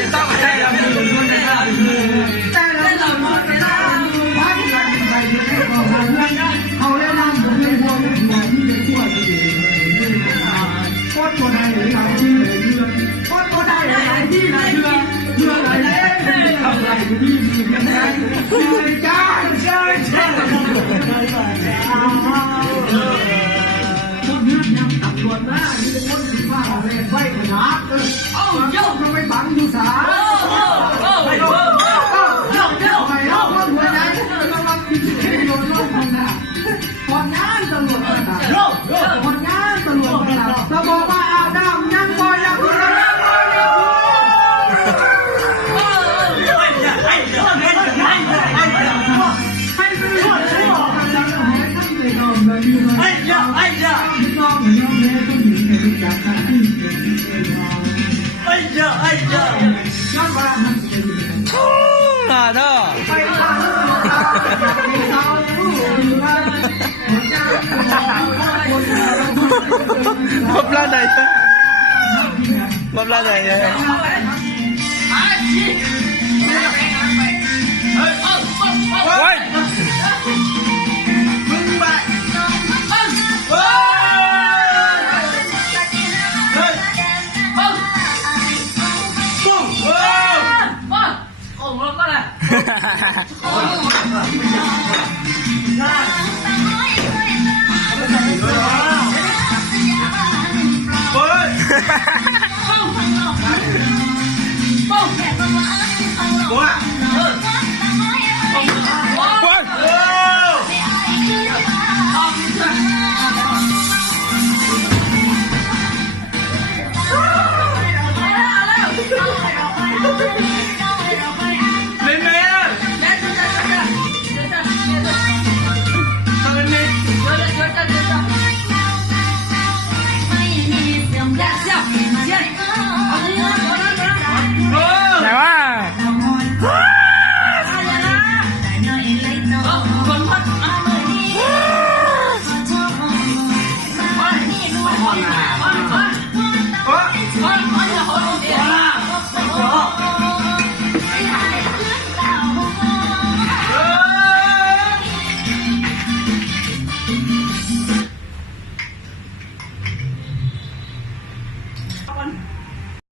จะต้องมาได้เราไม่รู้นะครับแต่เราหมดเวลาพักกันไปไม่พอเขาได้นั่งอยู่ในห้องหัวที่เป็นขั้วที่โคตรโคตรได้หลายที่เลยเชื่อโคตรโคตรได้หลายที่เลยเชื่ออะไรทำอะไรที่มีกันได้เชื่อจ้าเชื่อคนนี้ยังตัดตัวหน้านี่เป็นคนที่ว่าอะไรไฟขนาดโยกทำไมบังอยู่สาไปโยกไปโยกคนหัวใจเรามาพิจารณาโยนโลกคนน่ะคนงานตำรวจคนงานตำรวจเราบอกว่าอาดามยังพอยังพอยังพอยังให้ตำรวจให้ตำรวจน่าเท่าบ๊อบลาไหนบ๊อบลาไหนเนี่ยโอ้ยเฮ้ย